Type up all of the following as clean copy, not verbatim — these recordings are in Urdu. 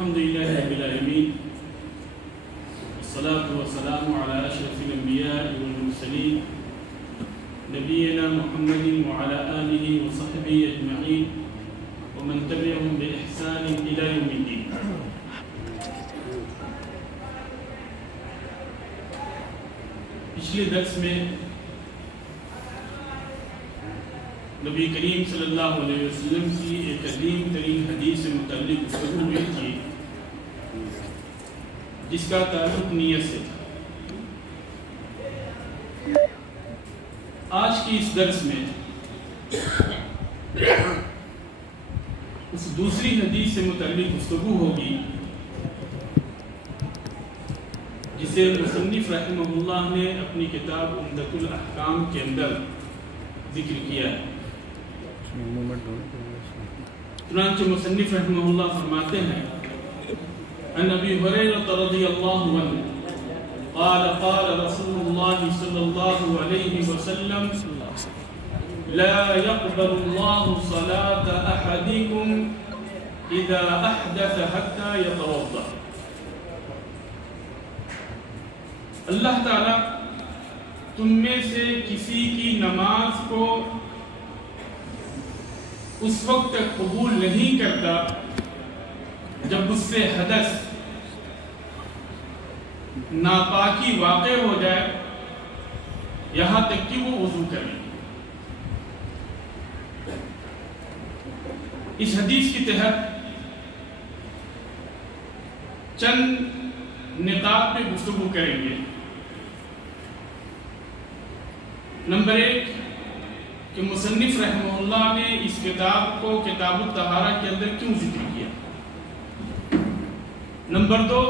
الحمد لله رب العالمين والصلاة والسلام على أشرف الأنبياء والمرسلين نبينا محمد وعلى آله وصحبه أجمعين ومن تبعهم بإحسان إلى يوم الدين. پچھلے درس میں نبی کریم صلی اللہ علیہ وسلم کی ایک عظیم ترین حدیث سے متعلق گفتگو ہوئی تھی جس کا تعلق نیت سے تھا. آج کی اس درس میں اس دوسری حدیث سے متعلق گفتگو ہوگی جسے مصنف رحمہ اللہ نے اپنی کتاب عمدۃ الاحکام کے اندر ذکر کیا ہے. چنانچہ مصنف رحمہ اللہ فرماتے ہیں عن ابی ہریرہ رضی اللہ عنہ قال قال رسول اللہ صلی اللہ علیہ وسلم لا يقبل الله صلاة احدكم اذا احدث حتى يتوضأ. اللہ تعالیٰ تم میں سے کسی کی نماز کو اس وقت تک قبول نہیں کرتا جب اس سے حدث ناپاکی واقع ہو جائے یہاں تک کہ وہ وضو کرے. اس حدیث کی تحت چند نقاط پہ گفتگو کریں گے. نمبر 1 کہ مصنف رحمہ اللہ نے اس کتاب کو کتاب الطہارہ کے اندر کیوں ذکر کیا. نمبر 2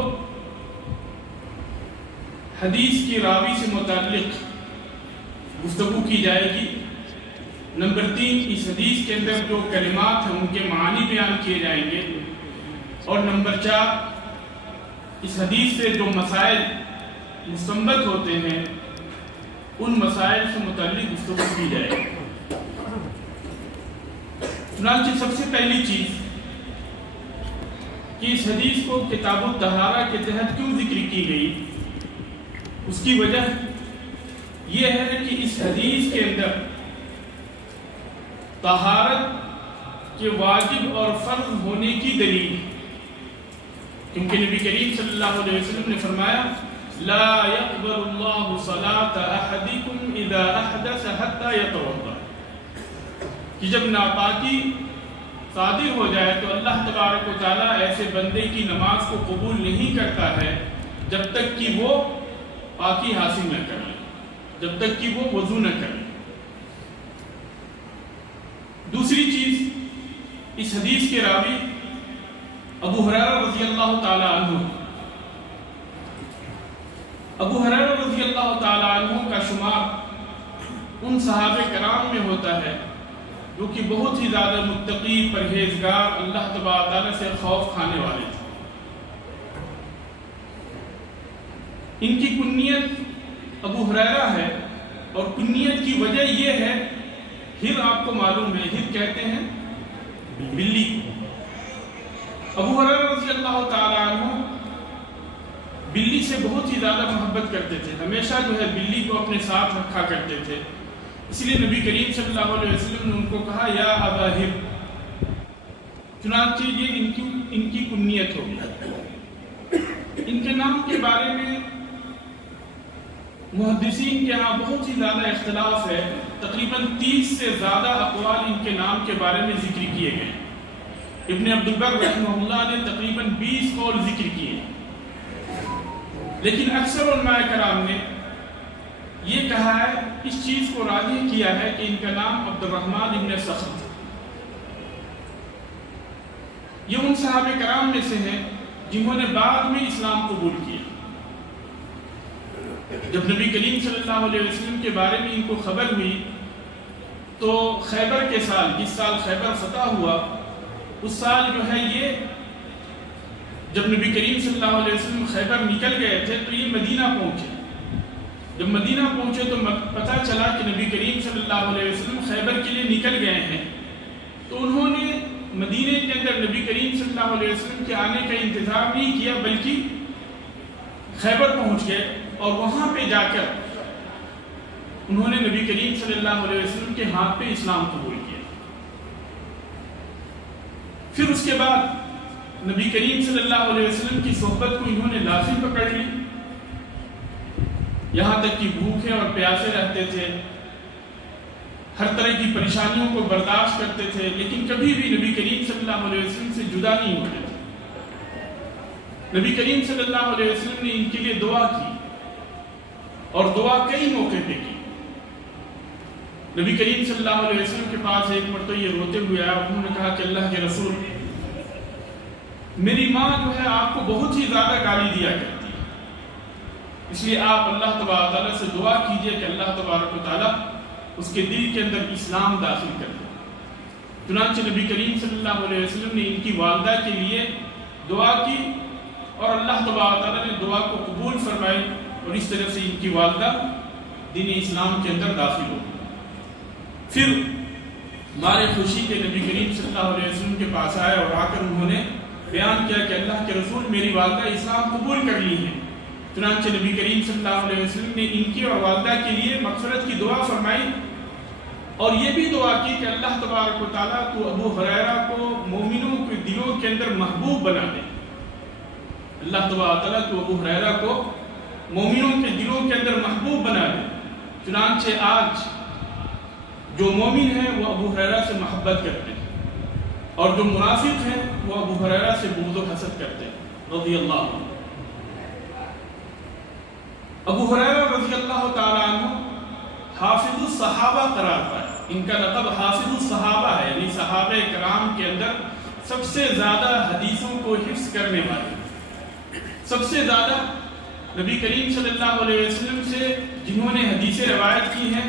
حدیث کی راوی سے متعلق گفتگو کی جائے گی. نمبر 3 اس حدیث کے اندر جو کلمات ہیں ان کے معنی بیان کیے جائیں گے. اور نمبر 4 اس حدیث سے جو مسائل مستنبط ہوتے ہیں ان مسائل سے متعلق گفتگو کی جائے گی. چنانچہ سب سے پہلی چیز کہ اس حدیث کو کتاب الطہارہ کے تحت کیوں ذکر کی گئی اس کی وجہ یہ ہے کہ اس حدیث کے اندر طہارت کے واجب اور فرض ہونے کی دلیل ہے. کیونکہ نبی کریم صلی اللہ علیہ وسلم نے فرمایا لا يقبل الله صلاة احدكم اذا احدث حتى يتوضأ کہ جب ناپاکی صادر ہو جائے تو اللہ تبارک و تعالیٰ ایسے بندے کی نماز کو قبول نہیں کرتا ہے جب تک کہ وہ پاکی حاصل نہ کر لے, جب تک کہ وہ وضو نہ کر لے. دوسری چیز اس حدیث کے راوی ابو ہریرہ رضی اللہ تعالی عنہ. ابو ہریرہ رضی اللہ تعالی عنہ کا شمار ان صحابہ کرام میں ہوتا ہے جو کہ بہت ہی زیادہ متقی, پرہیزگار, اللہ تبارک و تعالی سے خوف کھانے والے تھے. ان کی کنیت ابو ہریرہ ہے اور کنیت کی وجہ یہ ہے, ہر آپ کو معلوم ہے, ہر کہتے ہیں بلی. ابو ہریرہ رضی اللہ تعالی عنہ بلی سے بہت ہی زیادہ محبت کرتے تھے, ہمیشہ جو ہے بلی کو اپنے ساتھ رکھا کرتے تھے. اس لیے نبی کریم صلی اللہ علیہ وسلم نے ان کو کہا یا ابا ہر. چنانچہ یہ ان کی کنیت ہوگی. ان کے نام کے بارے میں محدثین کے ہاں بہت ہی زیادہ اختلاف ہے. تقریباً 30 سے زیادہ اقوال ان کے نام کے بارے میں ذکر کیے گئے. ابن عبد البر رحمہ اللہ نے تقریباً 20 قول ذکر کیے, لیکن اکثر علماء کرام نے یہ کہا ہے, اس چیز کو راجح کیا ہے کہ ان کا نام عبد الرحمن ابن صخر تھا. یہ ان صحابہ کرام میں سے ہیں جنہوں نے بعد میں اسلام قبول کیا. جب نبی کریم صلی اللہ علیہ وسلم کے بارے میں ان کو خبر ہوئی تو خیبر کے سال, جس سال خیبر فتح ہوا, اس سال جو ہے یہ جب نبی کریم صلی اللہ علیہ وسلم خیبر نکل گئے تھے تو یہ مدینہ پہنچے. جب مدینہ پہنچے تو پتہ چلا کہ نبی کریم صلی اللہ علیہ وسلم خیبر کے لیے نکل گئے ہیں, تو انہوں نے مدینے کے اندر نبی کریم صلی اللہ علیہ وسلم کے آنے کا انتظار نہیں کیا، بلکہ خیبر پہنچ گئے اور وہاں پہ جا کر انہوں نے نبی کریم صلی اللہ علیہ وسلم کے ہاتھ پہ اسلام قبول کیا۔ پھر اس کے بعد نبی کریم صلی اللہ علیہ وسلم کی صحبت کو انہوں نے لازم پکڑ لی، یہاں تک کہ بھوکے اور پیاسے رہتے تھے، ہر طرح کی پریشانیوں کو برداشت کرتے تھے، لیکن کبھی بھی نبی کریم صلی اللہ علیہ وسلم سے جدا نہیں ہوتے تھے۔ نبی کریم صلی اللہ علیہ وسلم نے ان کے لیے دعا کی، اور دعا کئی موقع پہ کی۔ نبی کریم صلی اللہ علیہ وسلم کے پاس ایک مرتبہ یہ روتے ہوئے آیا، انہوں نے کہا کہ اللہ کے رسول، میری ماں جو ہے آپ کو بہت ہی زیادہ گالی دیا کرتی ہے، اس لیے آپ اللہ تبارک تعالیٰ سے دعا کیجئے کہ اللہ تبارک و تعالیٰ اس کے دل کے اندر اسلام داخل کر دے۔ چنانچہ نبی کریم صلی اللہ علیہ وسلم نے ان کی والدہ کے لیے دعا کی، اور اللہ تبارک تعالیٰ نے دعا کو قبول فرمائی، اور اس طرح سے ان کی والدہ دین اسلام کے اندر داخل ہو۔ پھر ہمارے خوشی کے نبی کریم صلی اللہ علیہ وسلم کے پاس آئے اور آ کر انہوں نے بیان کیا کہ اللہ کے رسول، میری والدہ اسلام قبول کر لی ہے۔ چنانچہ نبی کریم صلی اللہ علیہ وسلم نے ان کی اور والدہ کے لیے مغفرت کی دعا فرمائی، اور یہ بھی دعا کی کہ اللہ تبارک و تعالیٰ تو ابو ہریرہ کو مومنوں کے دلوں کے اندر محبوب بنا دے۔ اللہ تبارک تعالیٰ تو ابو ہریرہ کو مومنوں کے دلوں کے اندر محبوب بنا دے۔ چنانچہ آج جو مومن ہیں وہ ابو ہریرہ سے محبت کرتے ہیں، اور جو منافق ہیں وہ ابو ہریرہ سے بغض و حسد کرتے ہیں رضی اللہ عنہ۔ ابو ہریرہ رضی اللہ تعالیٰ عنہ حافظ الصحابہ قرار پائے، ان کا لقب حافظ الصحابہ ہے، یعنی صحابہ کرام کے اندر سب سے زیادہ حدیثوں کو حفظ کرنے والے، سب سے زیادہ نبی کریم صلی اللہ علیہ وسلم سے جنہوں نے حدیثیں روایت کی ہیں،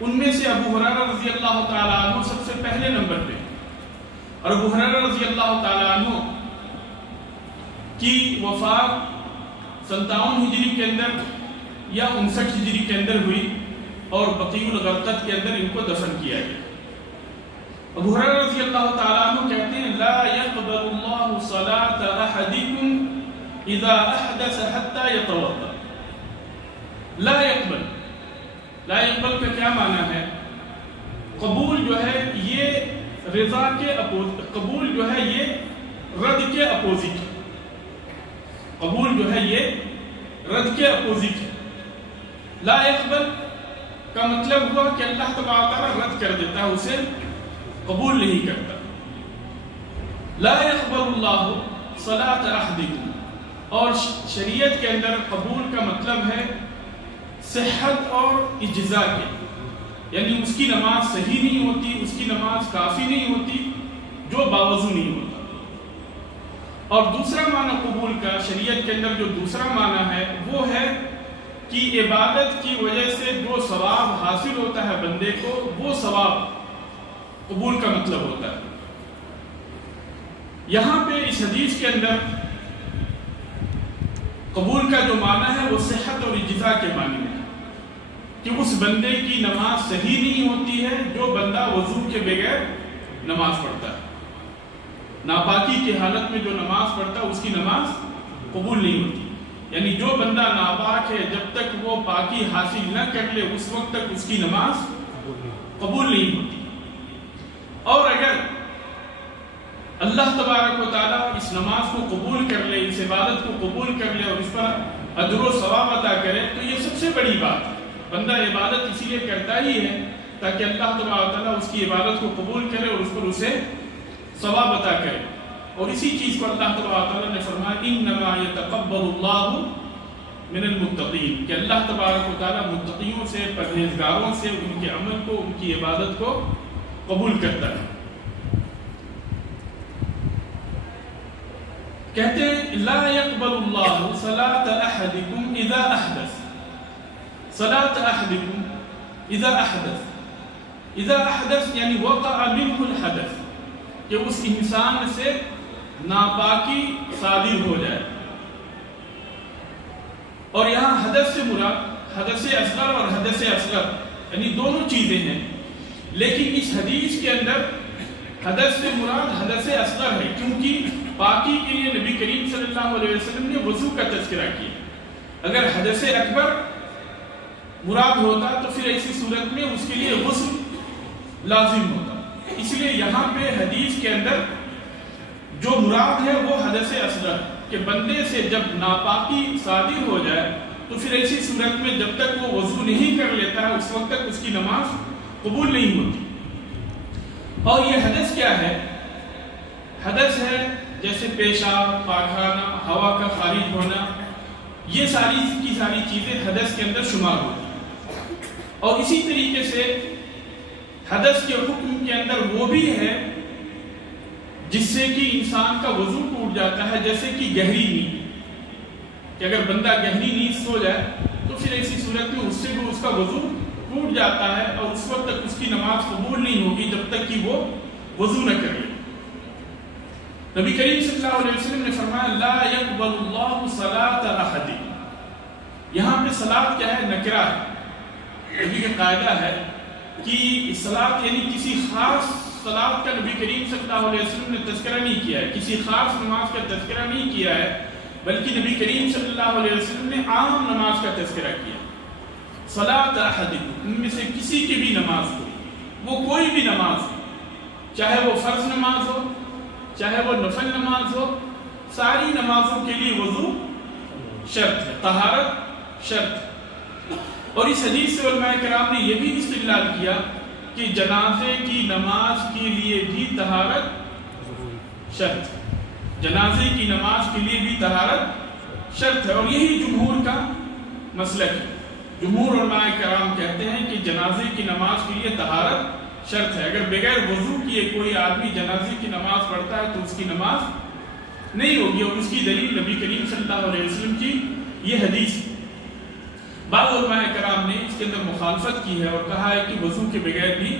ان میں سے ابو ہریرہ رضی اللہ تعالیٰ عنہ سب سے پہلے نمبر پہ۔ اور ابو ہریرہ رضی اللہ تعالیٰ عنہ کی وفات 57 ہجری کے اندر یا 59 ہجری کے اندر ہوئی، اور بقیع الغرقد کے اندر ان کو دفن کیا گیا۔ ابو ہریرہ رضی اللہ تعالیٰ عنہ کہتے ہیں لا يقبل اللہ صلاة احدکم اذا احدث حتى يتوضا۔ لا يقبل، لا يقبل کا کیا معنی ہے؟ قبول جو ہے یہ رضا کے قبول جو ہے یہ رد کے اپوزٹ، قبول جو ہے یہ رد کے اپوزٹ ہے۔ لا يقبل کا مطلب ہوا کہ اللہ تبارک تعالیٰ رد کر دیتا ہے، اسے قبول نہیں کرتا۔ لا يقبل اللہ صلاة احدکم، اور شریعت کے اندر قبول کا مطلب ہے صحت اور اجزاء کے، یعنی اس کی نماز صحیح نہیں ہوتی، اس کی نماز کافی نہیں ہوتی، جو باوضو نہیں ہوتا۔ اور دوسرا معنی قبول کا شریعت کے اندر جو دوسرا معنی ہے وہ ہے کہ عبادت کی وجہ سے جو ثواب حاصل ہوتا ہے بندے کو، وہ ثواب قبول کا مطلب ہوتا ہے۔ یہاں پہ اس حدیث کے اندر قبول کا جو معنی ہے وہ صحت اور اجزاء کے معنی میں ہے، کہ اس بندے کی نماز صحیح نہیں ہوتی ہے جو بندہ وضو کے بغیر نماز پڑھتا ہے، ناپاکی کی حالت میں جو نماز پڑھتا ہے اس کی نماز قبول نہیں ہوتی، یعنی جو بندہ ناپاک ہے جب تک وہ پاکی حاصل نہ کر لے اس وقت تک اس کی نماز قبول نہیں ہوتی۔ اور اگر اللہ تبارک و تعالیٰ اس نماز کو قبول کر لے، اس عبادت کو قبول کر لے اور اس پر اجر و ثواب عطا کرے تو یہ سب سے بڑی بات ہے۔ بندہ عبادت اسی لیے کرتا ہی ہے تاکہ اللہ تبارک و تعالیٰ اس کی عبادت کو قبول کرے اور اس پر اسے ثواب عطا کرے۔ اور اسی چیز کو اللہ تبارک و تعالیٰ نے فرمایا انما یتقبل اللہ من المتقین، کہ اللہ تبارک و تعالیٰ متقیوں سے، پرہیزگاروں سے ان کے عمل کو، ان کی عبادت کو قبول کرتا ہے۔ کہتے ہیں لا يقبل اللہ صلاة احدکم اذا احدث، صلاة احدکم اذا احدث، اذا احدث یعنی وقع منه الحدث، کہ اس انسان سے ناپاکی صادر ہو جائے۔ اور یہاں حدث سے مراد حدث اصغر اور حدث اصغر یعنی دونوں چیزیں ہیں، لیکن اس حدیث کے اندر حدث سے مراد حدث اصغر ہے، کیونکہ پاکی کے لیے نبی کریم صلی اللہ علیہ وسلم نے وضو کا تذکرہ کیا۔ اگر حدث اکبر مراد ہوتا تو پھر ایسی صورت میں اس کے لیے غسل لازم ہوتا۔ اس لیے یہاں پہ حدیث کے اندر جو مراد ہے وہ حدث اصغر، کہ بندے سے جب ناپاکی صادر ہو جائے تو پھر ایسی صورت میں جب تک وہ وضو نہیں کر لیتا ہے اس وقت تک اس کی نماز قبول نہیں ہوتی۔ اور یہ حدث کیا ہے؟ حدث ہے جیسے پیشاب، پاخانہ، ہوا کا خارج ہونا، یہ ساری کی ساری چیزیں حدث کے اندر شمار ہوتی ہیں۔ اور اسی طریقے سے حدث کے حکم کے اندر وہ بھی ہے جس سے کہ انسان کا وضو ٹوٹ جاتا ہے، جیسے کہ گہری نیند، کہ اگر بندہ گہری نیند سو جائے تو پھر ایسی صورت میں اس سے بھی اس کا وضو ٹوٹ جاتا ہے اور اس وقت تک اس کی نماز قبول نہیں ہوگی جب تک کہ وہ وضو نہ کرے۔ نبی کریم صلی اللہ علیہ وسلم نے فرمایا لا يقبل اللہ صلاة احد، یہاں پہ صلاۃ کیا ہے؟ نکرہ ہے۔ نبی کا قاعدہ ہے کہ صلاۃ یعنی کسی خاص صلاۃ کا نبی کریم صلی اللہ علیہ وسلم نے تذکرہ نہیں کیا ہے، کسی خاص نماز کا تذکرہ نہیں کیا ہے، بلکہ نبی کریم صلی اللہ علیہ وسلم نے عام نماز کا تذکرہ کیا۔ صلاۃ احدکم، ان میں سے کسی کی بھی نماز ہو، وہ کوئی بھی نماز ہو، چاہے وہ فرض نماز ہو، چاہے وہ نفل نماز ہو، ساری نمازوں کے لیے وضو شرط ہے، طہارت شرط ہے۔ اور اس حدیث سے علماء کرام نے یہ بھی استدلال کیا کہ جنازے کی نماز کے لیے بھی طہارت شرط ہے، جنازے کی نماز کے لیے بھی طہارت شرط ہے۔ اور یہی جمہور کا مسلک ہے، جمہور علماء کرام کہتے ہیں کہ جنازے کی نماز کے لیے طہارت شرط ہے، اگر بغیر وضو کیے کوئی آدمی جنازے کی نماز پڑھتا ہے تو اس کی نماز نہیں ہوگی، اور اس کی دلیل نبی کریم صلی اللہ علیہ وسلم کی یہ حدیث ہے۔ بعض علماء کرام نے اس کے اندر مخالفت کی ہے اور کہا ہے کہ وضو کے بغیر بھی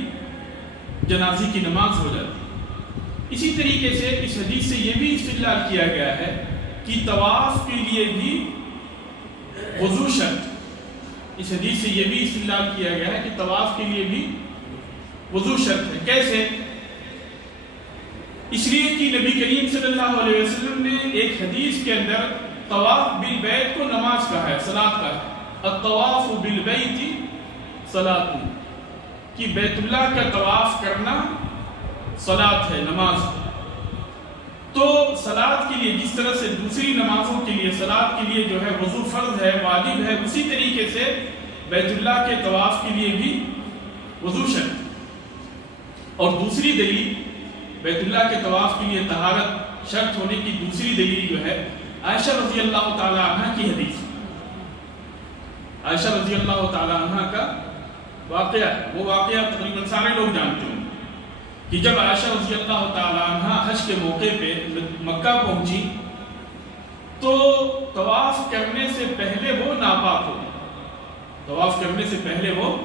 جنازے کی نماز ہو جاتی ہے۔ اسی طریقے سے اس حدیث سے یہ بھی استدلال کیا گیا ہے کہ طواف کے لیے بھی وضو شرط، اس حدیث سے یہ بھی استدلال کیا گیا ہے کہ طواف کے لیے بھی وضو شرط ہے۔ کیسے؟ اس لیے کہ نبی کریم صلی اللہ علیہ وسلم نے ایک حدیث کے اندر طواف بالبیت کو نماز کہا ہے، صلاۃ کہا ہے، الطواف بالبیت صلاۃ، کہ بیت اللہ کا طواف کرنا صلاۃ ہے، نماز۔ تو صلاۃ کے لیے جس طرح سے دوسری نمازوں کے لیے صلاۃ کے لیے جو ہے وضو فرض ہے، واجب ہے، اسی طریقے سے بیت اللہ کے طواف کے لیے بھی وضو شرط۔ اور دوسری دلیل بیت اللہ کے طواف کے لیے طہارت شرط ہونے کی دوسری دلیل جو ہے عائشہ رضی اللہ تعالی عنہ کی حدیث، عائشہ رضی اللہ تعالی عنہ کا واقعہ ہے۔ وہ واقعہ تقریباً سارے لوگ جانتے ہیں کہ جب عائشہ رضی اللہ تعالی عنہ حج کے موقع پہ مکہ پہنچی تو طواف کرنے سے پہلے وہ ناپاک ہو گئی، طواف کرنے سے پہلے وہ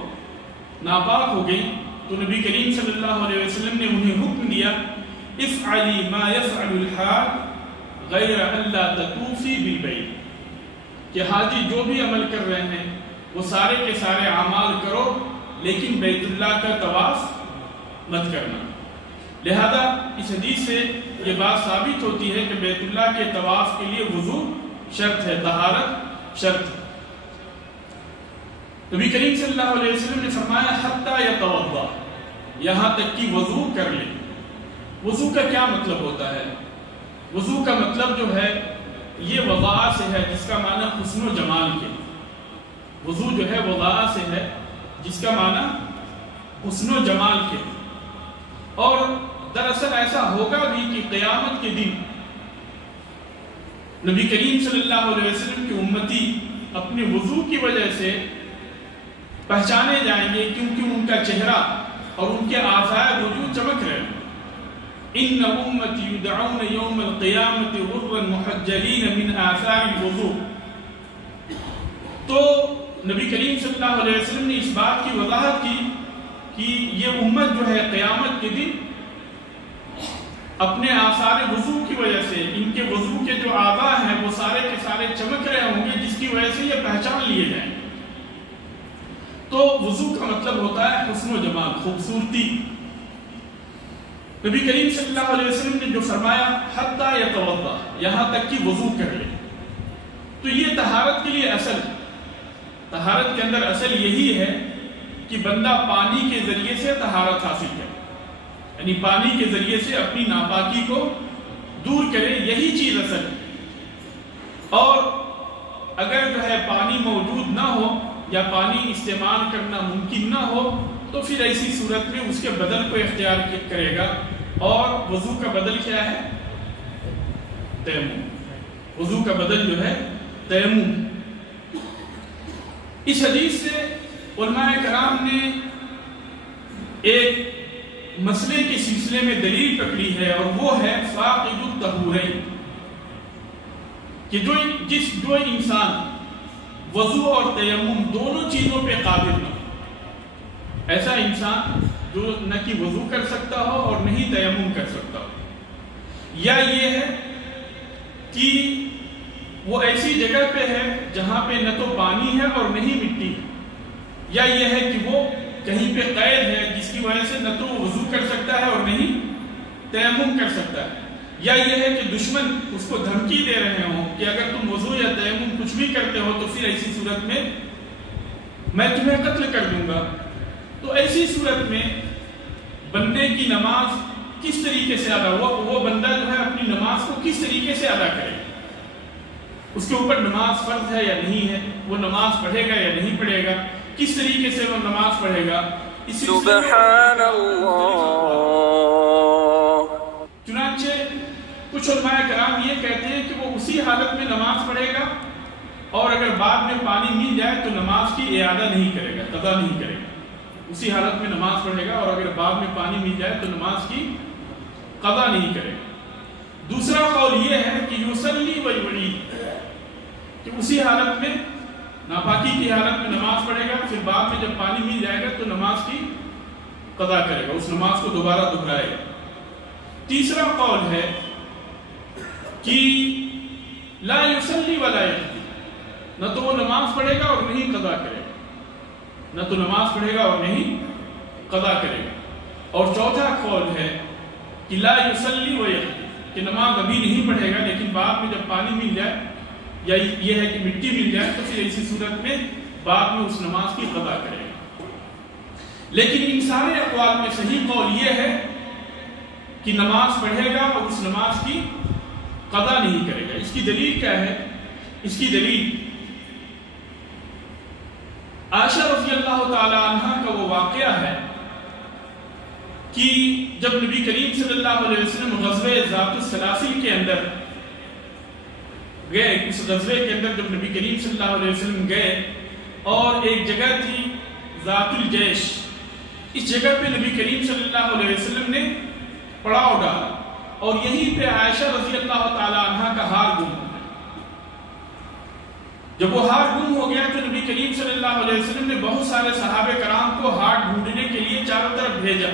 ناپاک ہو گئی، تو نبی کریم صلی اللہ علیہ وسلم نے انہیں حکم دیا افعلی ما یفعل الحاج غیر الا تطوفی بالبیت، کہ حاجی جو بھی عمل کر رہے ہیں وہ سارے کے سارے اعمال کرو لیکن بیت اللہ کا طواف مت کرنا۔ لہذا اس حدیث سے یہ بات ثابت ہوتی ہے کہ بیت اللہ کے طواف کے لیے وضو شرط ہے، طہارت شرط ہے۔ نبی کریم صلی اللہ علیہ وسلم نے فرمایا حتی یتوضا، یہاں تک کہ وضو کر لے۔ وضو کا کیا مطلب ہوتا ہے؟ وضو کا مطلب جو ہے یہ وضاء سے ہے، جس کا معنی حسن و جمال کے، وضو جو ہے وضاء سے ہے جس کا معنی حسن و جمال کے۔ اور دراصل ایسا ہوگا بھی کہ قیامت کے دن نبی کریم صلی اللہ علیہ وسلم کی امتی اپنے وضو کی وجہ سے پہچانے جائیں گے، کیونکہ ان کا چہرہ اور ان کے آثار وجود چمک رہے ہیں۔ ان امتی یدعون یوم القیامت غرا محجلین من آثار الوضوء۔ تو نبی کریم صلی اللہ علیہ وسلم نے اس بات کی وضاحت کی کہ یہ امت جو ہے قیامت کے دن اپنے آثار وضو کی وجہ سے، ان کے وضو کے جو اعضاء ہیں وہ سارے کے سارے چمک رہے ہوں گے، جس کی وجہ سے یہ پہچان لیے جائیں۔ تو وضو کا مطلب ہوتا ہے حسن و جمال، خوبصورتی۔ نبی کریم صلی اللہ علیہ وسلم نے جو فرمایا حتی یتوضا، یہاں تک کہ وضو کر لے، تو یہ طہارت کے لیے اصل، طہارت کے اندر اصل یہی ہے کہ بندہ پانی کے ذریعے سے طہارت حاصل کرے، یعنی پانی کے ذریعے سے اپنی ناپاکی کو دور کرے، یہی چیز اصل ہے۔ اور اگر جو ہے پانی موجود نہ ہو یا پانی استعمال کرنا ممکن نہ ہو تو پھر ایسی صورت میں اس کے بدل کو اختیار کرے گا، اور وضو کا بدل کیا ہے؟ تیمم۔ وضو کا بدل جو ہے تیمم۔ اس حدیث سے علماء کرام نے ایک مسئلے کے سلسلے میں دلیل پکڑی ہے، اور وہ ہے فاقد الطہورین، کہ جو انسان وضو اور تیمم دونوں چیزوں پہ قادر نہ ہو، ایسا انسان جو نہ کہ وضو کر سکتا ہو اور نہیں تیمم کر سکتا ہو، یا یہ ہے کہ وہ ایسی جگہ پہ ہے جہاں پہ نہ تو پانی ہے اور نہیں مٹی ہے، یا یہ ہے کہ وہ کہیں پہ قید ہے جس کی وجہ سے نہ تو وہ وضو کر سکتا ہے اور نہیں تیمم کر سکتا ہے، یا یہ ہے کہ دشمن اس کو دھمکی دے رہے ہوں کہ اگر تم وضو یا تیمم کچھ بھی کرتے ہو تو پھر ایسی صورت میں میں تمہیں قتل کر دوں گا۔ تو ایسی صورت میں بندے کی نماز کس طریقے سے ادا، وہ بندہ جو ہے اپنی نماز کو کس طریقے سے ادا کرے، اس کے اوپر نماز فرض ہے یا نہیں ہے، وہ نماز پڑھے گا یا نہیں پڑھے گا، کس طریقے سے وہ نماز پڑھے گا۔ سبحان اللہ۔ چنانچہ کچھ علماء کرام یہ کہتے ہیں کہ وہ اسی حالت میں نماز پڑھے گا، اور اگر بعد میں پانی مل جائے تو نماز کی اعادہ نہیں کرے گا، قضا نہیں کرے گا، اسی حالت میں نماز پڑھے گا، اور اگر بعد میں پانی مل جائے تو نماز کی قضا نہیں کرے گا۔ دوسرا قول یہ ہے کہ یصلی و یعید، کہ اسی حالت میں ناپاکی کی حالت میں نماز پڑھے گا، پھر بعد میں جب پانی مل جائے گا تو نماز کی قضا کرے گا، اس نماز کو دوبارہ دہرائے گا۔ تیسرا قول ہے کہ لا یصلی ولا یقضی، نہ تو وہ نماز پڑھے گا اور نہیں قضا کرے گا، نہ تو نماز پڑھے گا اور نہیں قضا کرے گا۔ اور چوتھا قول ہے کہ لا یصلی و یقضی، کہ نماز ابھی نہیں پڑھے گا لیکن بعد میں جب پانی مل جائے یا یہ ہے کہ مٹی مل جائے تو پھر ایسی صورت میں بعد میں اس نماز کی قضا کرے گا۔ لیکن ان سارے اقوال میں صحیح قول یہ ہے کہ نماز پڑھے گا اور اس نماز کی قضا نہیں کرے گا۔ اس کی دلیل کیا ہے؟ اس کی دلیل عائشہ رضی اللہ تعالی عنہ کا وہ واقعہ ہے کہ جب نبی کریم صلی اللہ علیہ وسلم غزوہ ذات السلاسل کے اندر گئے، اس غزوے کے اندر جب نبی کریم صلی اللہ علیہ وسلم گئے، اور ایک جگہ تھی ذات الجیش، اس جگہ پہ نبی کریم صلی اللہ علیہ وسلم نے پڑاؤ ڈالا، اور یہیں پہ عائشہ رضی اللہ تعالی عنہ کا ہار گم ہو گیا۔ جب وہ ہار گم ہو گیا تو نبی کریم صلی اللہ علیہ وسلم نے بہت سارے صحابہ کرام کو ہار ڈھونڈنے کے لیے چاروں طرف بھیجا،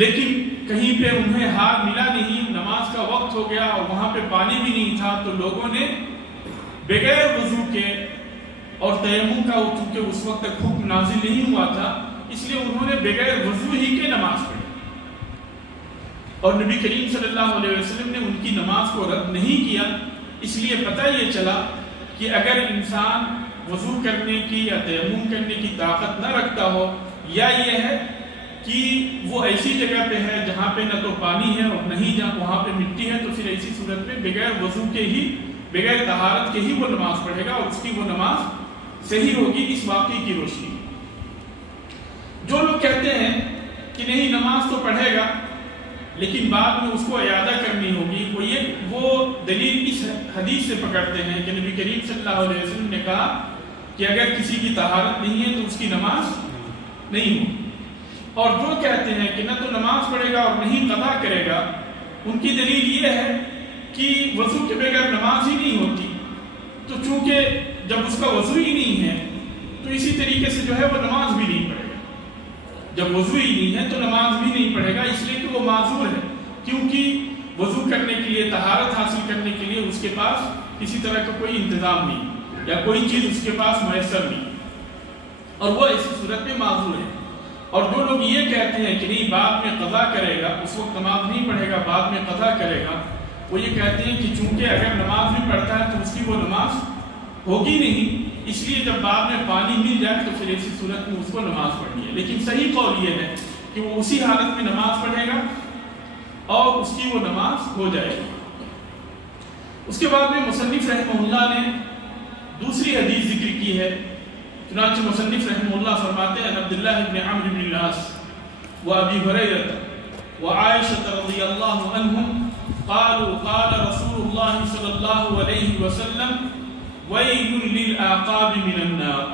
لیکن کہیں پہ انہیں ہار ملا نہیں، نماز کا وقت ہو گیا اور وہاں پہ پانی بھی نہیں تھا، تو لوگوں نے بغیر وضو کے اور تیمم کا، چونکہ اس وقت تک حکم نازل نہیں ہوا تھا، اس لیے انہوں نے بغیر وضو ہی کے نماز پڑھی، اور نبی کریم صلی اللہ علیہ وسلم نے ان کی نماز کو رد نہیں کیا۔ اس لیے پتہ یہ چلا کہ اگر انسان وضو کرنے کی یا تیمم کرنے کی طاقت نہ رکھتا ہو، یا یہ ہے کہ وہ ایسی جگہ پہ ہے جہاں پہ نہ تو پانی ہے اور نہیں جہاں وہاں پہ مٹی ہے، تو پھر ایسی صورت میں بغیر وضو کے ہی، بغیر طہارت کے ہی وہ نماز پڑھے گا، اور اس کی وہ نماز صحیح ہوگی اس واقعے کی روشنی۔ جو لوگ کہتے ہیں کہ نہیں نماز تو پڑھے گا لیکن بعد میں اس کو اعادہ کرنی ہوگی، وہ دلیل اس حدیث سے پکڑتے ہیں کہ نبی کریم صلی اللہ علیہ وسلم نے کہا کہ اگر کسی کی طہارت نہیں ہے تو اس کی نماز نہیں ہوگی۔ اور جو کہتے ہیں کہ نہ تو نماز پڑھے گا اور نہیں قضا کرے گا، ان کی دلیل یہ ہے کہ وضو کے بغیر نماز ہی نہیں ہوتی، تو چونکہ جب اس کا وضو ہی نہیں ہے تو اسی طریقے سے جو ہے وہ نماز بھی نہیں پڑھے گا، جب وضو ہی نہیں ہے تو نماز بھی نہیں پڑھے گا، اس لیے کہ وہ معذور ہے، کیونکہ وضو کرنے کے لیے، طہارت حاصل کرنے کے لیے اس کے پاس کسی طرح کا کوئی انتظام نہیں، یا کوئی چیز اس کے پاس میسر نہیں، اور وہ ایسی صورت میں معذور ہے۔ اور جو لوگ یہ کہتے ہیں کہ نہیں بعد میں قضا کرے گا، اس وقت نماز نہیں پڑھے گا، بعد میں قضا کرے گا، وہ یہ کہتے ہیں کہ چونکہ اگر نماز بھی پڑھتا ہے تو اس کی وہ نماز ہوگی نہیں، اس لیے جب بعد میں پانی مل جائے تو پھر ایسی صورت میں اس کو نماز پڑھنی ہے۔ لیکن صحیح قول یہ ہے کہ وہ اسی حالت میں نماز پڑھے گا اور اس کی وہ نماز ہو جائے گی۔ اس کے بعد میں مصنف رحمہ اللہ نے دوسری حدیث ذکر کی ہے۔ چنانچہ مصنف رحمہ اللہ فرماتے ہیں عبداللہ بن عمرو بن العاص و ابی ہریرہ و عائشہ رضی اللہ عنہم قالوا قال رسول اللہ صلی اللہ علیہ وسلم ویل للعقاب من النار۔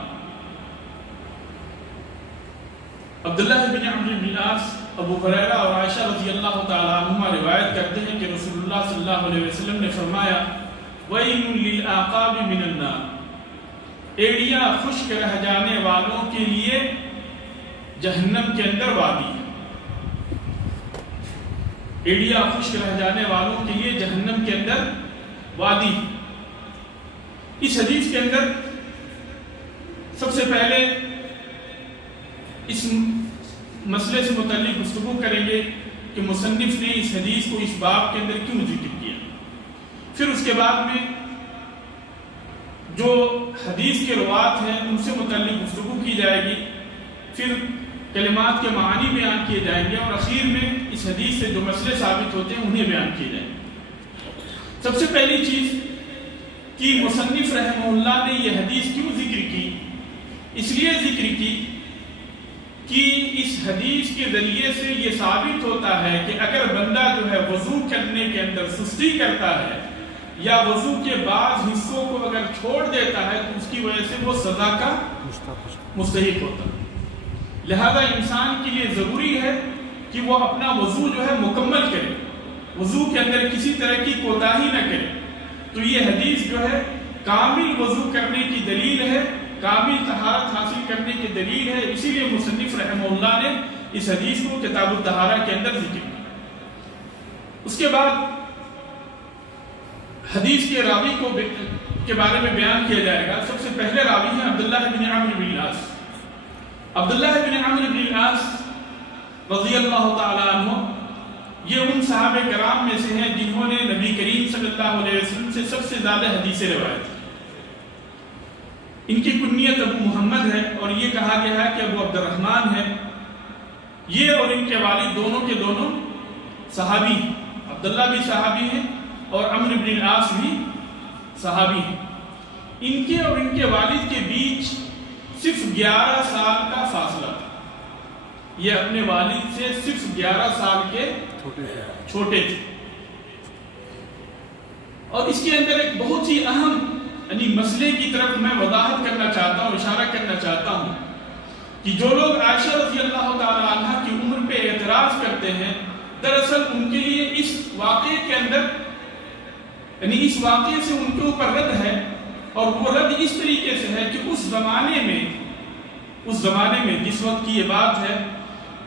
عبداللہ بن عمرو بن العاص ابو ہریرہ اور عائشہ رضی اللہ تعالی عنہما روایت کرتے ہیں کہ رسول اللہ صلی اللہ علیہ وسلم نے فرمایا ویل للعقاب من النار، ایڑیاں خشک رہ جانے والوں کے لیے جہنم کے اندر وادی ہے۔ ایڑیاں خشک رہ جانے والوں کے لیے جہنم کے اندر وادی۔ اس حدیث کے اندر سب سے پہلے اس مسئلے سے متعلق گفتگو کریں گے کہ مصنف نے اس حدیث کو اس باب کے اندر کیوں ذکر کیا، پھر اس کے بعد میں جو حدیث کے روات ہیں ان سے متعلق گفتگو کی جائے گی، پھر کلمات کے معانی بیان کیے جائیں گے، اور اخیر میں اس حدیث سے جو مسئلے ثابت ہوتے ہیں انہیں بیان کیے جائیں گے۔ سب سے پہلی چیز کہ مصنف رحمہ اللہ نے یہ حدیث کیوں ذکر کی، اس لیے ذکر کی کہ اس حدیث کے ذریعے سے یہ ثابت ہوتا ہے کہ اگر بندہ جو ہے وضو کرنے کے اندر سستی کرتا ہے یا وضو کے بعض حصوں کو اگر چھوڑ دیتا ہے تو اس کی وجہ سے وہ سزا کا مستحق ہوتا ہے۔ لہذا انسان کے لیے ضروری ہے کہ وہ اپنا وضو جو ہے مکمل کرے، وضو کے اندر کسی طرح کی کوتاہی نہ کرے۔ تو یہ حدیث جو ہے کامل وضو کرنے کی دلیل ہے، کامل طہارت حاصل کرنے کی دلیل ہے، اسی لیے مصنف رحمہ اللہ نے اس حدیث کو کتاب الطہارہ کے اندر ذکر کیا۔ اس کے بعد حدیث کے راوی کے بارے میں بیان کیا جائے گا۔ سب سے پہلے راوی ہیں عبداللہ بن عمرو بن العاص۔ عبداللہ بن عمرو بن العاص رضی اللہ تعالی عنہ یہ ان صحابہ کرام میں سے ہیں جنہوں نے نبی کریم صلی اللہ علیہ وسلم سے سب سے زیادہ حدیثیں روایت کی۔ ان کی کنیت ابو محمد ہے اور یہ کہا گیا ہے کہ ابو عبد الرحمن ہے۔ یہ اور ان کے والد دونوں کے دونوں صحابی ہیں، عبداللہ بھی صحابی ہیں اور عمرو بن العاص بھی صحابی ہیں۔ ان کے اور ان کے والد کے بیچ صرف 11 سال کا فاصلہ تھا۔ یہ اپنے والد سے صرف 11 سال کے چھوٹے تھے۔ اور اس کے اندر ایک بہت ہی اہم مسئلے کی طرف میں وضاحت کرنا چاہتا ہوں، اشارہ کرنا چاہتا ہوں کہ جو لوگ عائشہ رضی اللہ تعالی عنہ کی عمر پہ اعتراض کرتے ہیں، دراصل ان کے لیے اس واقعے کے اندر اس واقعے سے ان کے اوپر رد ہے، اور وہ رد اس طریقے سے ہے کہ اس زمانے میں جس وقت کی یہ بات ہے،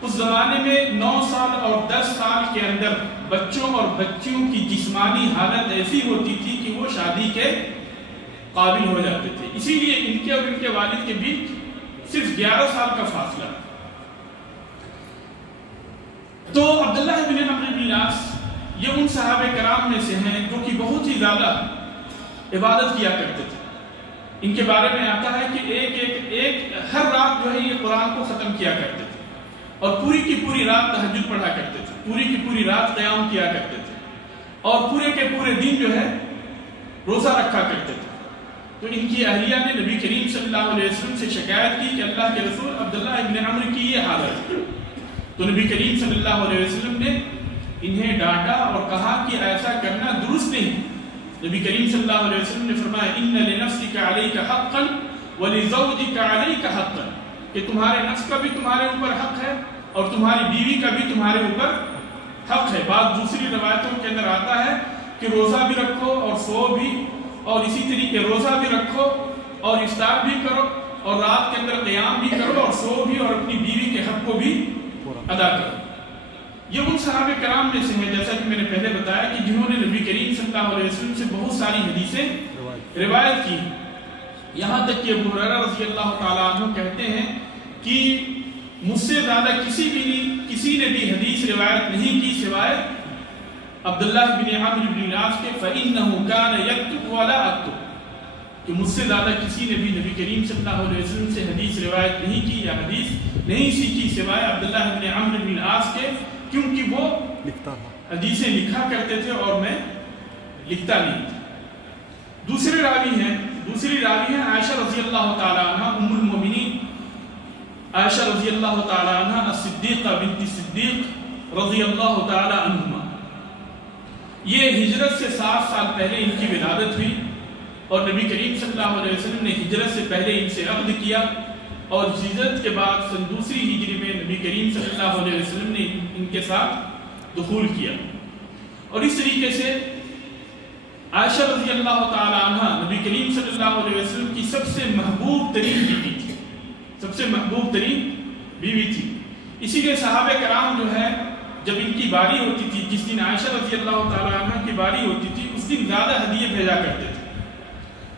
اس زمانے میں 9 سال اور 10 سال کے اندر بچوں اور بچیوں کی جسمانی حالت ایسی ہوتی تھی کہ وہ شادی کے قابل ہو جاتے تھے۔ اسی لیے ان کے اور ان کے والد کے بیچ صرف 11 سال کا فاصلہ۔ تو عبداللہ بن عمرو بن العاص یہ ان صحابہ کرام میں سے ہیں جو کہ بہت ہی زیادہ عبادت کیا کرتے تھے۔ ان کے بارے میں آتا ہے کہ ہر رات جو ہے یہ قرآن کو ختم کیا کرتے تھے، اور پوری کی پوری رات تہجد پڑھا کرتے تھے، پوری کی پوری رات قیام کیا کرتے تھے، اور پورے کے پورے دن جو ہے روزہ رکھا کرتے تھے۔ تو ان کی اہلیہ نے نبی کریم صلی اللہ علیہ وسلم سے شکایت کی کہ اللہ کے رسول عبداللہ بن عمرو کی یہ حالت ہے۔ تو نبی کریم صلی اللہ علیہ وسلم نے انہیں ڈانٹا اور کہا کہ ایسا کرنا درست نہیں۔ نبی کریم صلی اللہ علیہ وسلم نے فرمایا ان لنفسک علیک حقا ولزوجک علیک حقا، کہ تمہارے نفس کا بھی تمہارے اوپر حق ہے اور تمہاری بیوی کا بھی تمہارے اوپر حق ہے۔ بعض دوسری روایتوں کے اندر آتا ہے کہ روزہ بھی رکھو اور سو بھی، اور اسی طریقے روزہ بھی رکھو اور افطار بھی کرو اور رات کے اندر قیام بھی کرو اور سو بھی، اور اپنی بیوی کے حق کو بھی ادا کرو۔ یہ ان صحابہ کرام میں سے ہیں، جیسا کہ میں نے پہلے بتایا، کہ جنہوں نے نبی کریم صلی اللہ علیہ وسلم سے بہت ساری حدیثیں روایت کی۔ یہاں تک کہ ابو ہریرہ رضی اللہ تعالیٰ عنہ کہتے ہیں کہ مجھ سے زیادہ کسی نے بھی حدیث روایت نہیں کی سوائے عبداللہ بن عمرو بن العاص کے فَإِنَّهُ كَانَ يَكْتُبُ وَلَا أَكْتُبُ، کہ مجھ سے زیادہ کسی نے بھی نبی کریم صلی اللہ علیہ وسلم سے حدیث روایت نہیں کی یا حدیث نہیں سیکھی سوائے عبداللہ بن عمرو بن العاص کے، کیونکہ وہ حدیثیں لکھا کرتے تھے اور میں لکھتا نہیں تھا۔ دوسری راوی ہیں عائشہ رضی اللہ تعالی عنہ، ام المومنین عائشہ رضی اللہ تعالی عنہ الصدیقہ بنت صدیق رضی اللہ تعالی عنہما۔ یہ ہجرت سے 7 سال پہلے ان کی ولادت ہوئی اور نبی کریم صلی اللہ علیہ وسلم نے ہجرت سے پہلے ان سے عقد کیا، اور ہجرت کے بعد سن 2 ہجری میں نبی کریم صلی اللہ علیہ وسلم نے ان کے ساتھ دخول کیا۔ اور اس طریقے سے عائشہ رضی اللہ تعالی عنہ نبی کریم صلی اللہ علیہ وسلم کی سب سے محبوب ترین بیوی تھی، سب سے محبوب ترین بیوی تھی۔ اسی لیے صحابہ کرام جو ہے جب ان کی باری ہوتی تھی، جس دن عائشہ رضی اللہ تعالی عنہ کی باری ہوتی تھی اس دن زیادہ ہدیے بھیجا کرتے تھے۔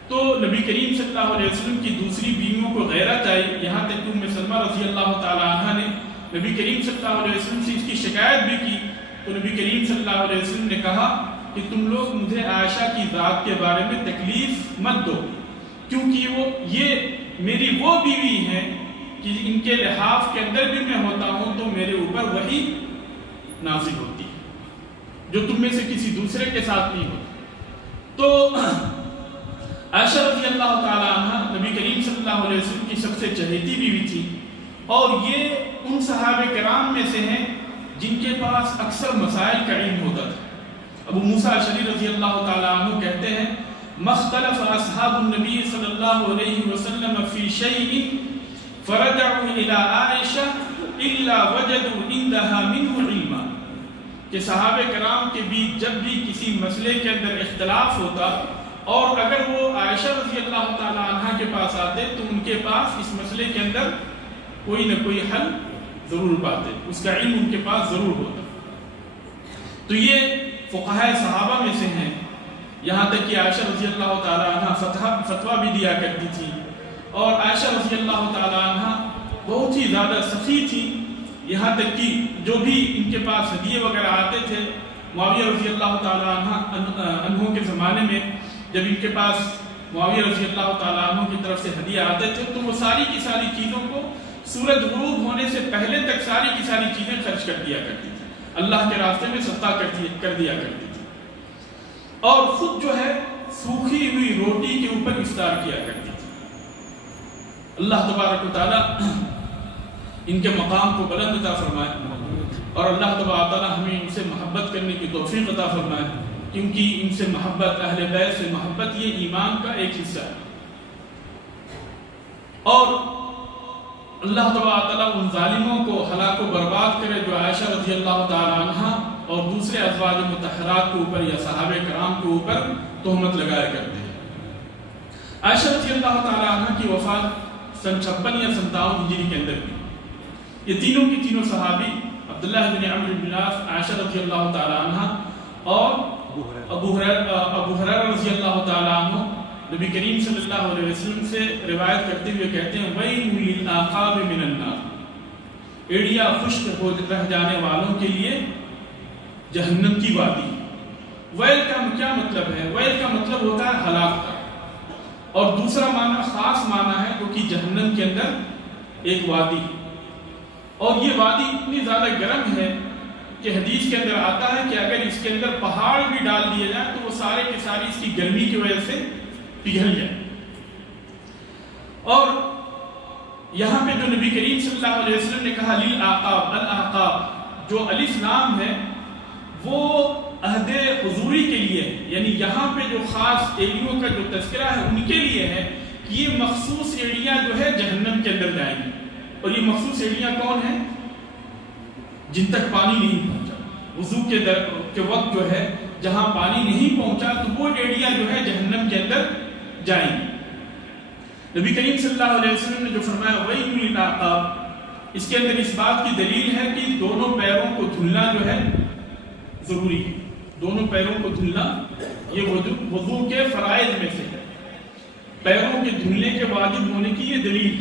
تو نبی کریم صلی اللہ علیہ وسلم کی دوسری بیویوں کو غیرت آئی، یہاں تک کہ ام سلمہ رضی اللہ تعالی عنہ نے نبی کریم صلی اللہ علیہ وسلم سے اس کی شکایت بھی کی، تو نبی کریم صلی اللہ علیہ وسلم نے کہا کہ تم لوگ مجھے عائشہ کی ذات کے بارے میں تکلیف مت دو، کیونکہ یہ میری وہ بیوی ہیں کہ ان کے لحاف کے اندر بھی میں ہوتا ہوں تو میرے اوپر وحی نازل ہوتی ہے جو تم میں سے کسی دوسرے کے ساتھ نہیں ہوتی۔ تو عائشہ رضی اللہ تعالی عنہ نبی کریم صلی اللہ علیہ وسلم کی سب سے چہیتی بیوی تھی، اور یہ ان صحابہ کرام میں سے ہیں جن کے پاس اکثر مسائل کا علم ہوتا تھا۔ ابو موسیٰ اشعری رضی اللہ تعالی عنہ کہتے ہیں مختلف اصحاب النبی صلی اللہ علیہ وسلم فی شیء فرجعوا الى عائشہ الا وجدوا عندها منه علما، کہ صحابہ کرام کے بیچ جب بھی کسی مسئلے کے اندر اختلاف ہوتا اور اگر وہ عائشہ رضی اللہ تعالی عنہ کے پاس آتے تو ان کے پاس اس مسئلے کے اندر کوئی نہ کوئی حل ضرور پاتے، اس کا علم ان کے پاس ضرور ہوتا۔ تو یہ فقہائے صحابہ میں سے ہیں، یہاں تک کہ عائشہ رضی اللہ تعالی عنہ فتویٰ بھی دیا کرتی تھی، اور عائشہ رضی اللہ تعالی عنہ بہت ہی زیادہ سخی تھی، یہاں تک کہ جو بھی ان کے پاس ہدیے وغیرہ آتے تھے، معاویہ رضی اللہ تعالی عنہ کے زمانے میں جب ان کے پاس معاویہ رضی اللہ تعالیٰ عنہ کی طرف سے ہدیہ آتے تھے تو وہ ساری کی ساری چیزوں کو سورج غروب ہونے سے پہلے تک ساری کی ساری چیزیں خرچ کر دیا کرتی تھی، اللہ کے راستے میں صدقہ کر دیا کرتی تھی، اور خود جو ہے سوکھی ہوئی روٹی کے اوپر افطار کیا کرتی تھی۔ اللہ تبارک و تعالیٰ ان کے مقام کو بلند عطا فرمائے، اور اللہ تبارک و تعالیٰ ہمیں ان سے محبت کرنے کی توفیق عطا فرمائے، کیونکہ ان سے محبت، اہل بیت سے محبت یہ ایمان کا ایک حصہ ہے۔ اور اللہ تبارک و تعالیٰ ان ظالموں کو ہلاک و برباد کرے جو عائشہ رضی اللہ تعالی عنہ اور دوسرے ازواج مطہرات کے اوپر یا صحابہ کرام کے اوپر تہمت لگایا کرتے ہیں۔ عائشہ رضی اللہ تعالی عنہ کی وفات سن 56 یا 57 ہجری کے اندر ہوئی۔ یہ تینوں کی تینوں صحابی عبداللہ بن عمرو بن العاص، عائشہ رضی اللہ تعالی عنہ اور ابو ہریرہ رضی اللہ تعالی عنہ نبی کریم صلی اللہ علیہ وسلم سے روایت کرتے ہوئے کہتے ہیں وَيْلٌ لِلْأَعْقَابِ مِنَ النَّارِ، ایڑیاں خشک ہو رہ جانے والوں کے لیے جہنم کی وادی۔ ویل کا کیا مطلب ہے؟ ویل کا مطلب ہوتا ہے ہلاک کا، اور دوسرا معنی خاص معنی ہے جو کہ جہنم کے اندر ایک وادی، اور یہ وادی اتنی زیادہ گرم ہے کہ حدیث کے اندر آتا ہے کہ اگر اس کے اندر پہاڑ بھی ڈال دیے جائیں تو وہ سارے کے ساری اس کی گرمی کی وجہ سے پگھل جائیں۔ اور یہاں پہ جو نبی کریم صلی اللہ علیہ وسلم نے کہا للعقاب، العقاب جو الف نام ہے وہ عہد حضوری کے لیے ہے، یعنی یہاں پہ جو خاص ایڑیوں کا جو تذکرہ ہے ان کے لیے ہے کہ یہ مخصوص ایڑیاں جو ہے جہنم کے اندر جائیں گی، اور یہ مخصوص ایڑیاں کون ہیں؟ جن تک پانی نہیں پہنچا، وضو کے وقت جو ہے جہاں پانی نہیں پہنچا تو وہ ایڑیاں جو ہے جہنم کے اندر جائیں گی۔ نبی کریم صلی اللہ علیہ وسلم نے جو فرمایا وَيْلٌ لِلْأَعْقَابِ، اس کے اندر اس بات کی دلیل ہے کہ دونوں پیروں کو دھلنا جو ہے ضروری ہے، دونوں پیروں کو دھلنا یہ وضو کے فرائض میں سے ہے، پیروں کے دھلنے کے واجب ہونے کی یہ دلیل۔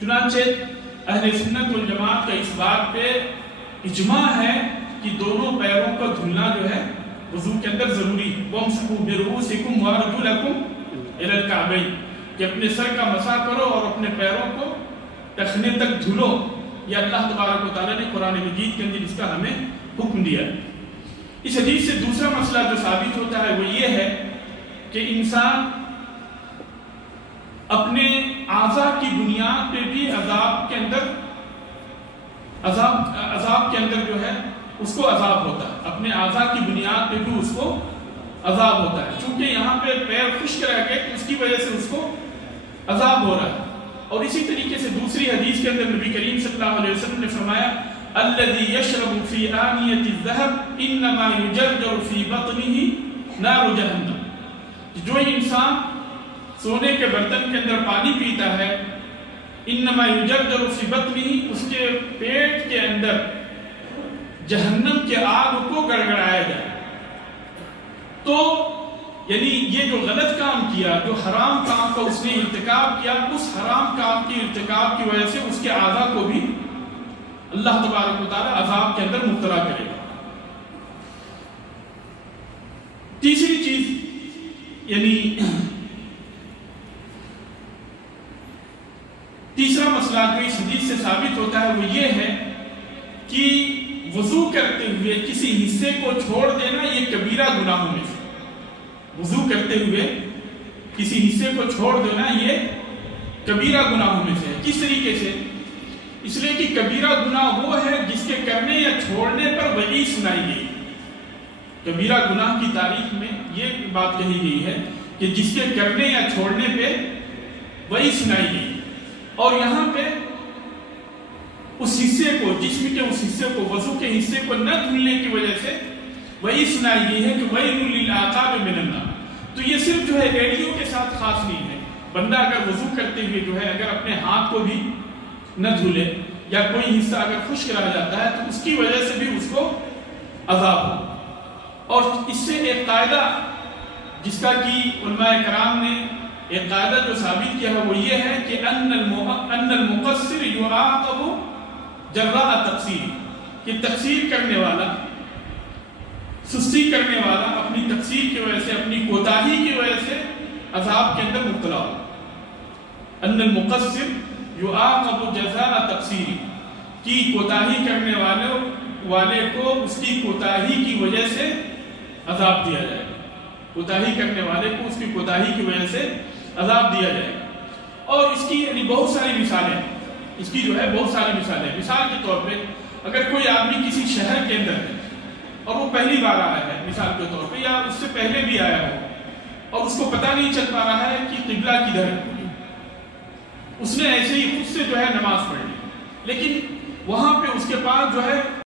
چنانچہ اہل سنت والجماعت کا اس بات پہ اجماع ہے کہ دونوں پیروں کو دھلنا جو ہے وضو کے اندر ضروری ہے۔ وَامْسَحُوا بِرُؤُوسِكُمْ وَأَرْجُلَكُمْ إِلَى الْكَعْبَيْنِ، کہ اپنے سر کا مسح کرو اور اپنے پیروں کو ٹخنے تک دھلو۔ یہ اللہ تبارک و تعالیٰ نے قرآن مجید کے اندر اس کا ہمیں حکم دیا۔ اس حدیث سے دوسرا مسئلہ جو ثابت ہوتا ہے وہ یہ ہے کہ انسان اپنے اعضاء کی بنیاد پہ بھی عذاب کے اندر جو ہے اس کو عذاب ہوتا ہے، اپنے اعضاء کی بنیاد پہ بھی اس کو عذاب ہوتا ہے۔ چونکہ یہاں پہ پیر خشک رہ گئے تو اس کی وجہ سے اس کو عذاب ہو رہا ہے۔ اور اسی طریقے سے دوسری حدیث کے اندر نبی کریم صلی اللہ علیہ وسلم نے فرمایا الذي يشرب في آنية الذهب انما يجرجر في بطنه نار جہنم، جو انسان سونے کے برتن کے اندر پانی پیتا ہے انما يجرجر في بطنه، اس کے پیٹ کے اندر جہنم کے آگ کو گڑگڑایا جائے۔ تو یعنی یہ جو غلط کام کیا، جو حرام کام کا اس نے ارتکاب کیا، اس حرام کام کی ارتکاب کی وجہ سے اس کے اعضاء کو بھی اللہ تبارک و تعالیٰ عذاب کے اندر مبتلا کرے گا۔ تیسری چیز یعنی تیسرا مسئلہ جو اس حدیث سے ثابت ہوتا ہے وہ یہ ہے کہ وضو کرتے ہوئے کسی حصے کو چھوڑ دینا یہ کبیرہ گناہوں میں سے، وضو کرتے ہوئے کسی حصے کو چھوڑ دینا یہ کبیرہ گناہوں میں سے ہے۔ کس طریقے سے؟ اس لیے کہ کبیرہ گناہ وہ ہے جس کے کرنے یا چھوڑنے پر وعید سنائی گئی۔ کبیرہ گناہ کی تاریخ میں یہ بات کہی گئی ہے کہ جس کے کرنے یا چھوڑنے پہ وعید سنائی گئی، اور یہاں پہ اس حصے کو، جسم کے اس حصے کو، وضو کے حصے کو نہ دھلنے کی وجہ سے وہی سنائی گئی ہے کہ وَيْلٌ لِلْعَقَابِ مِنَ النَّارِ۔ تو یہ صرف جو ہے ایڑیوں کے ساتھ خاص نہیں ہے، بندہ اگر وضو کرتے ہوئے جو ہے اگر اپنے ہاتھ کو بھی نہ دھلے یا کوئی حصہ اگر خشک رہ جاتا ہے تو اس کی وجہ سے بھی اس کو عذاب ہو۔ اور اس سے ایک قاعدہ جس کا کہ علماء کرام نے ایک قاعدہ جو ثابت کیا ہے وہ یہ ہے کہ ان المقصر یعاقب جراء تقصیر، کہ تقصیر کرنے والا، سستی کرنے والا اپنی تقصیر کی وجہ سے، اپنی کوتاہی کی وجہ سے عذاب کے اندر مبتلا ہو۔ ان المقصر یعاقب جزاء تقصیر، کی کوتاہی کرنے والے کو اس کی کوتاہی کی وجہ سے عذاب دیا جائے گا، کوتاہی کرنے والے کو اس کی کوتاہی کی وجہ سے عذاب دیا جائے گا۔ اور اس کی یعنی بہت ساری مثالیں، اس کی جو ہے بہت ساری مثالیں۔ مثال کے طور پہ اگر کوئی آدمی کسی شہر کے اندر ہے اور وہ پہلی بار آیا ہے مثال کے طور پہ، یا اس سے پہلے بھی آیا ہو اور اس کو پتہ نہیں چل پا رہا ہے کہ قبلہ کدھر ہے، اس نے ایسے ہی خود سے جو ہے نماز پڑھ لی، لیکن وہاں پہ اس کے پاس جو ہے